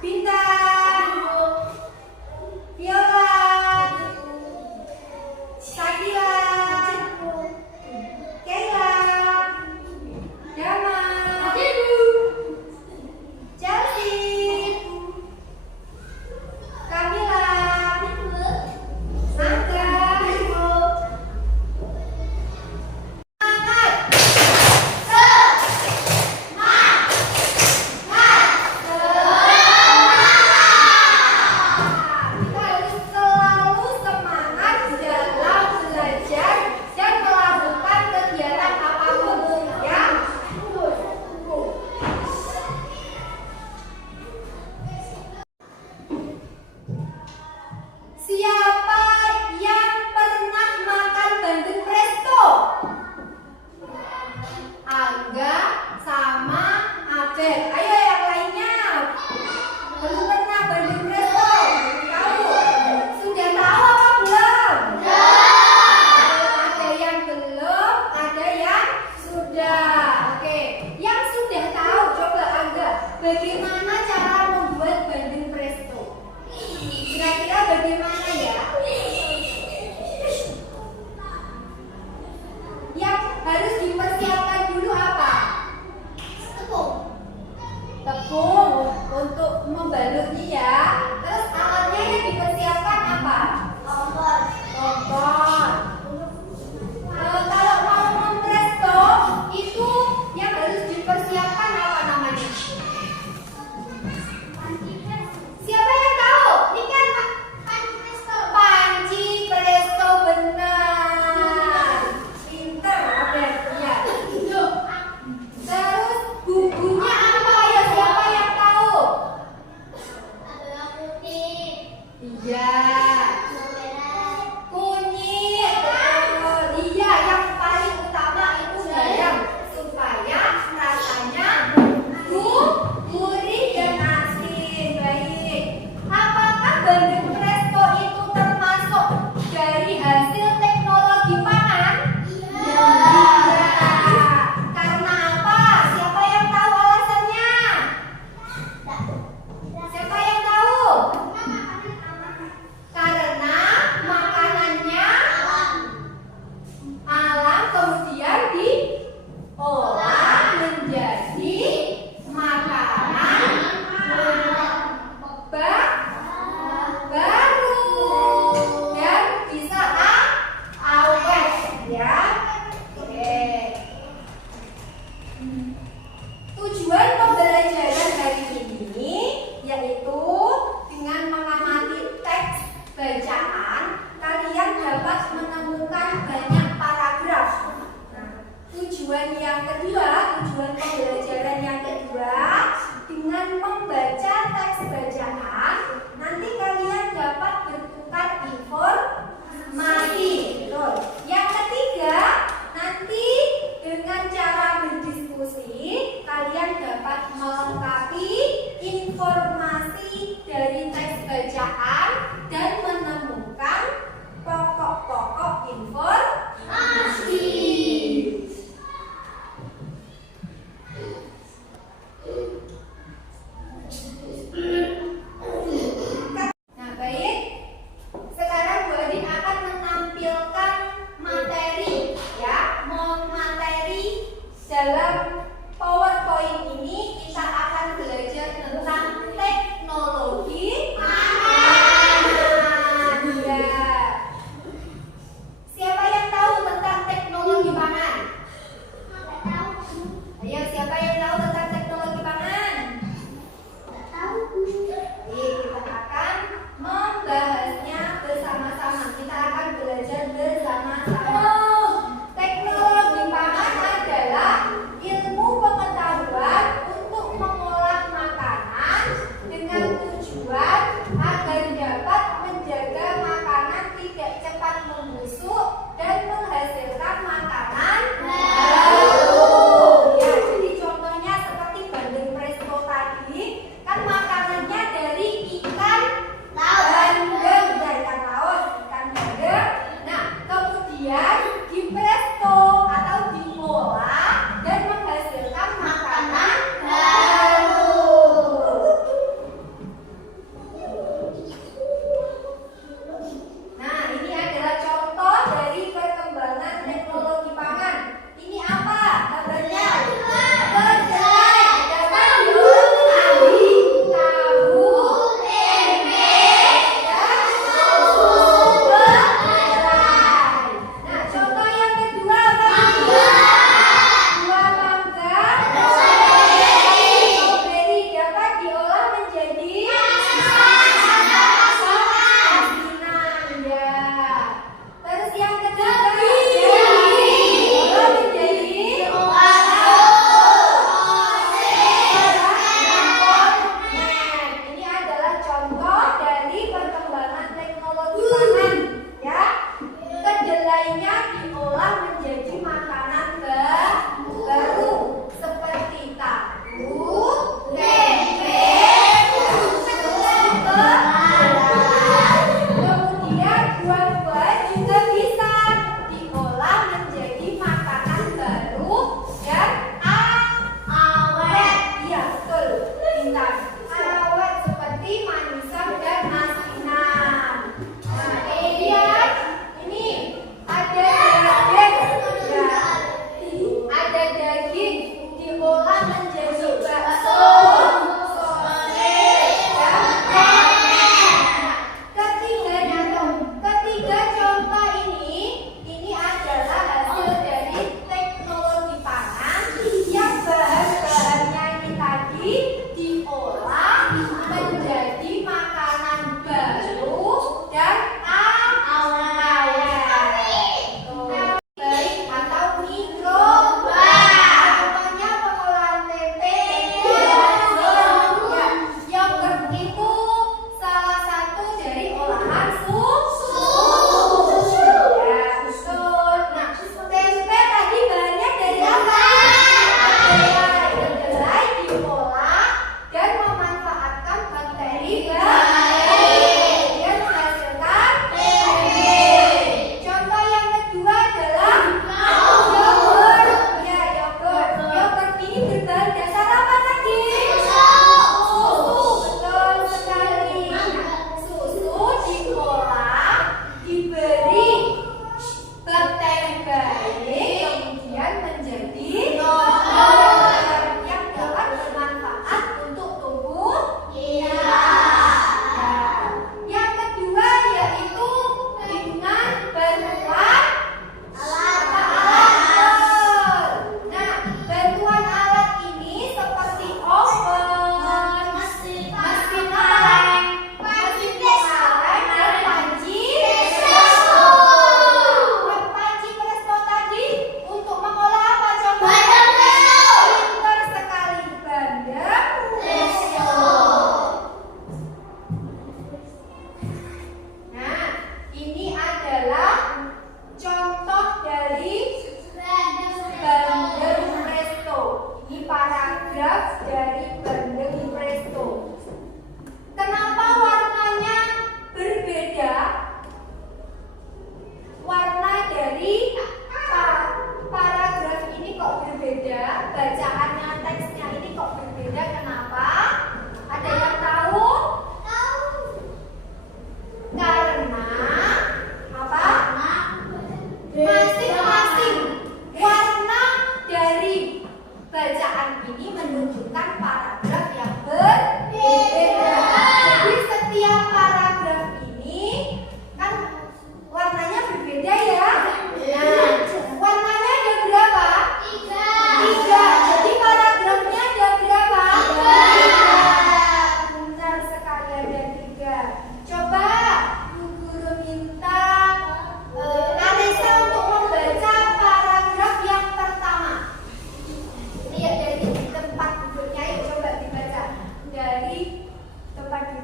Bintang, Viola, Sakila, Kayla, Dama, Chelsea, Kamila, Angga. Siapa yang pernah makan bandeng presto? Angga sama Abel. Ayo yang lainnya. Belum pernah bandeng presto? Tahu? Sudah tahu apa belum? Ada yang belum, ada yang sudah. Oke, yang sudah tahu coba Angga, bagaimana cara membuat bandeng presto? Kira-kira bagaimana ya? Yang harus dipersiapkan dulu apa? Tepung untuk membalurnya ya. Terus alatnya yang dipersiapkan apa? Kompor. Kalau mau mempresto itu yang harus dipersiapkan apa namanya? Siapa yang tahu? Ini kan panci presto, benar. Pinter, Abel. Ya. Terus bumbunya apa ya? Siapa yang tahu? Iya. Kunyit. Betul. Iya, yang paling utama itu garam supaya rasanya gurih dan asin. Baik. Apakah bandeng presto itu termasuk dari hasil teknologi pangan? Iya. Karena apa? Siapa yang tahu alasannya? Siapa yang tahu? Karena makanannya alam kemudian diolah menjadi makanan baru dan bisa awet ya. Oke. Tujuan pembelajaran hari ini yaitu dengan mengamati teks bacaan kalian dapat menemukan banyak paragraf. Nah, tujuan pembelajaran yang kedua dengan membaca teks bacaan nanti kalian dapat bertukar informasi. Betul. Yang ketiga nanti dengan cara berdiskusi kalian dapat melengkapi informasi dari teks bacaan dan menemukan pokok-pokok informasi. Nah, baik. Sekarang Bu Adin akan menampilkan materi ya. Materi dalam PowerPoint ini kita akan belajar tentang teknologi pangan.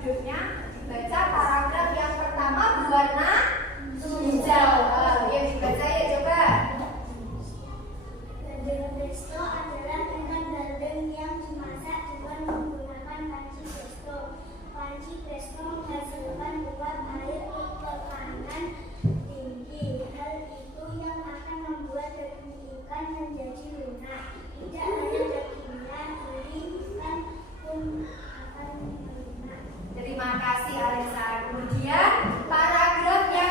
hidupnya. Baca paragraf yang pertama berwarna hijau. Yang dibaca ya coba. Bandeng presto adalah ikan bandeng yang dimasak dengan menggunakan panci presto. Panci presto menghasilkan uap air tekanan tinggi. Hal itu yang akan membuat daging ikan menjadi lunak. Tidak hanya dagingnya, duri ikan pun akan melunak. Terima kasih Alisa. Kemudian paragraf yang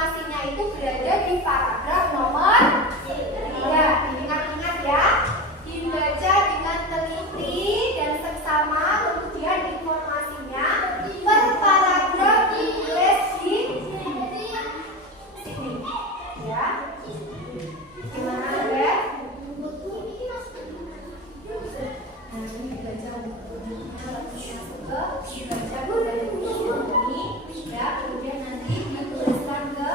informasinya itu berada di paragraf nomor 3. Ingat-ingat ya, dibaca dengan teliti dan seksama, kemudian informasinya per paragraf ditulis di sini ya. Gimana ya? Dibaca Bu dari buku ini ya, kemudian nanti dituliskan ke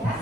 ya.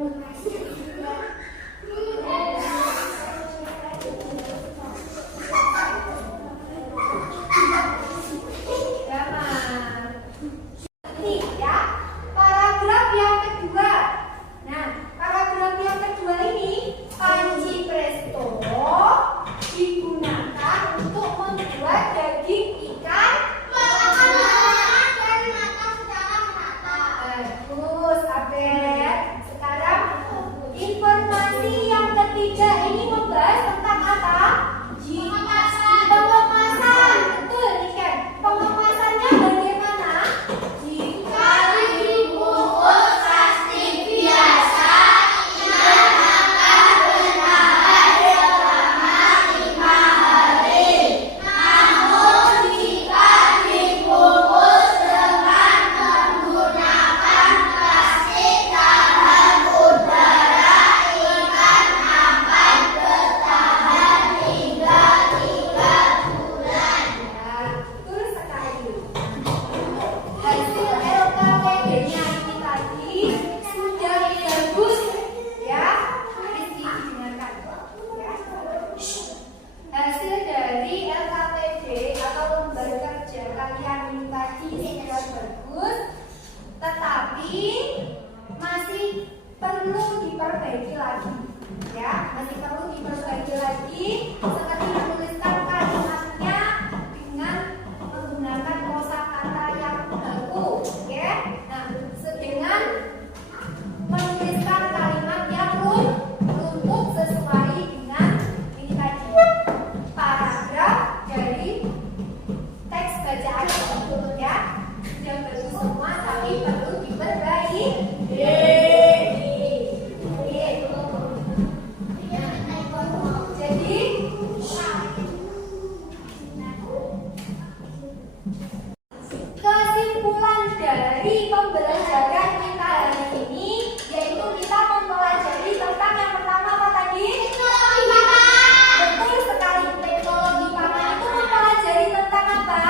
Paragraf yang kedua. Nah, paragraf yang kedua ini panci presto digunakan untuk membuat daging ikan dan mata secara merata. bagus, Abed. Sekarang informasi yang ketiga ini membahas tentang apa? Pengemasan. Betul, nih kan? Pengemasannya bagaimana? Jika Dibungkus plastik biasa, ikan akan bertahan selama 5 hari. Namun jika dibungkus dengan menggunakan plastik tahan udara, ikan akan bertahan hingga 3 bulan. Ya, betul sekali. Hasil LKPD-nya ini tadi sudah bagus, ya. Rizky dengarkan, ya. Hasil dari LKPD atau lembar kerja kalian ini tadi sudah bagus, tetapi masih perlu diperbaiki lagi, ya. Masih perlu diperbaiki lagi, seperti menuliskan kalimatnya dengan menggunakan kosakata yang baku, ya. Nah, dengan menuliskan kalimat yang runtut sesuai dengan ini tadi paragraf dari teks bacaan itu, ya. Sudah bagus semua, tapi perlu diperbaiki. Jadi kesimpulan dari pembelajaran kita hari ini yaitu kita mempelajari tentang yang pertama apa tadi? Betul sekali, teknologi pangan itu mempelajari tentang apa?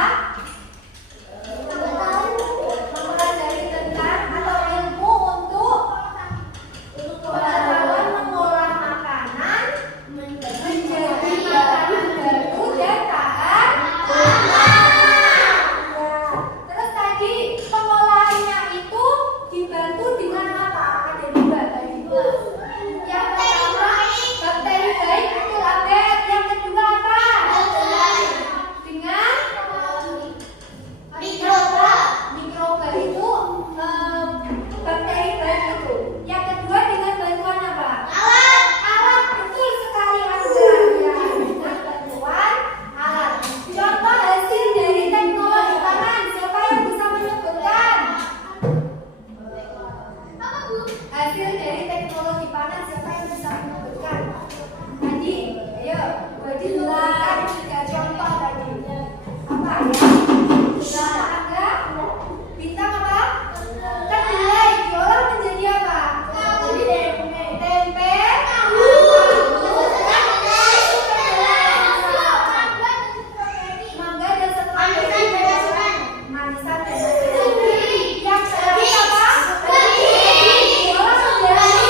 Mempelajari tentang atau ilmu untuk pengetahuan mengolah makanan menjadi makanan baru dan tahan lama. Terus tadi pengolahannya itu dibantu dengan apa? Ada dua tadi. Yang pertama bakteri baik, betul Abed. Yang kedua apa? Dengan mikroba. Mikroba itu bakteri baik itu. Yang kedua dengan bantuan apa? Alat, betul sekali Angga. Ya, dengan bantuan alat. Contoh hasil dari teknologi pangan, siapa yang bisa menyebutkan? Hasil dari teknologi pangan, siapa yang bisa menyebutkan? Tadi, ayo, dijelaskan 3 contoh tadi. Apa ya? Contoh Angga? Bintang apa? Kedelai diolah menjadi apa? Tempe. Mangga dan stroberi. Manisan dan stroberi. Yang terakhir apa? Diolah menjadi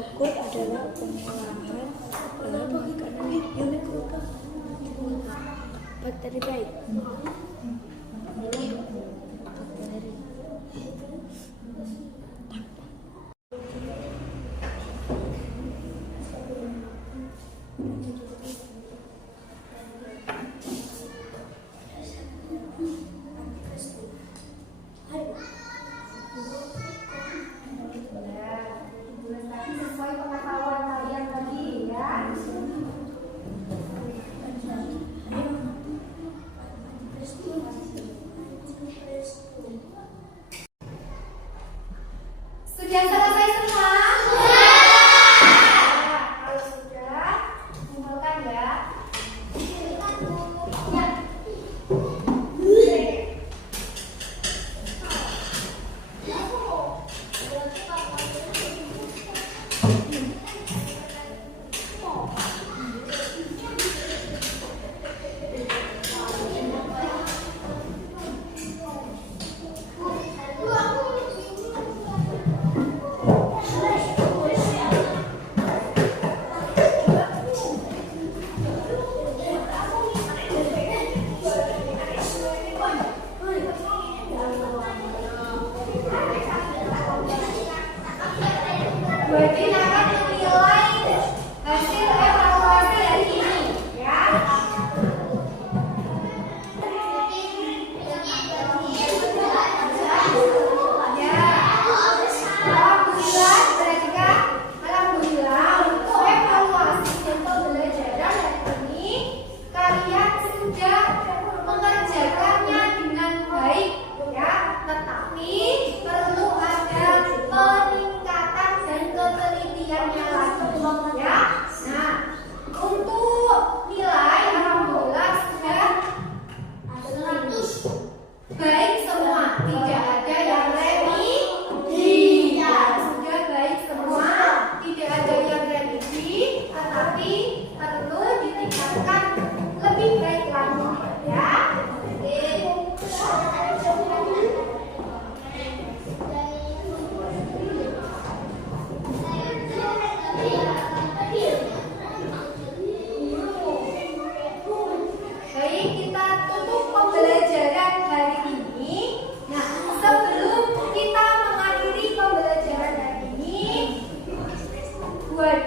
Yogurt adalah pengolahan makanan unit bakteri baik. Sesuai pengetahuan kalian tadi ya. Sudah selesai semua? Kalau sudah, kumpulkan ya. Berarti akan menilai hasil evaluasi hari ini, ya. Ya. Alhamdulillah, perhatikan. Alhamdulillah untuk evaluasi dan pembelajaran hari ini kalian sudah mengerjakannya dengan baik, ya. Tetapi perlu ada peningkatan dan ketelitiannya lagi, ya. Nah, untuk nilai alhamdulillah sudah 100 baik semua, tidak ada yang remedi. Sudah baik semua, tidak ada yang remedi, tetapi perlu ditingkatkan lebih baik lagi, ya. Baik, kita tutup pembelajaran hari ini. Nah, sebelum kita mengakhiri pembelajaran hari ini, buat